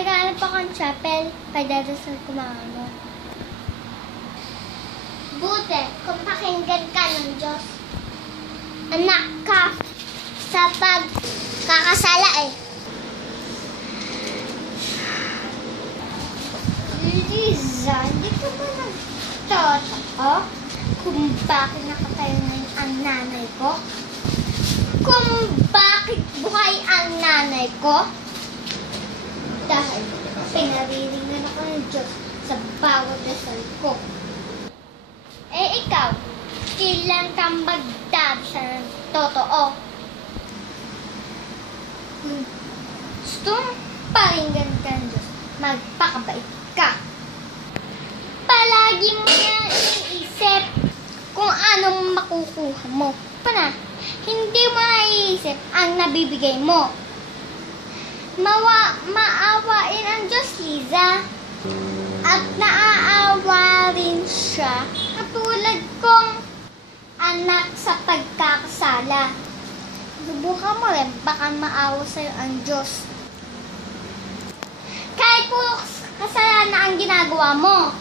Naghahanap ako ng chapel. Padadasal ko mga mo. Buti, kung pakinggan ka ng Diyos. Anak ka sa pagkakasala eh. Liza, hindi ka ba nagtotoo kung bakit nakatayo ngayon ang nanay ko? Kung bakit buhay ang nanay ko? Dahil pinariringan ako ng Diyos sa bawat dasal ko. Eh ikaw, kailan kang magdadasal ng totoo? Gusto mong paringgan ka ng Diyos, magpakabait ka. Palagi mo yan iniisip kung anong makukuha mo. Hindi mo naiisip ang nabibigay mo. Maawain ang Diyos, Liza. At naaawa rin siya katulad kong anak sa pagkakasala. Subukan mo rin, baka maawa sa'yo ang Diyos. Kahit puro kasalanan ang ginagawa mo,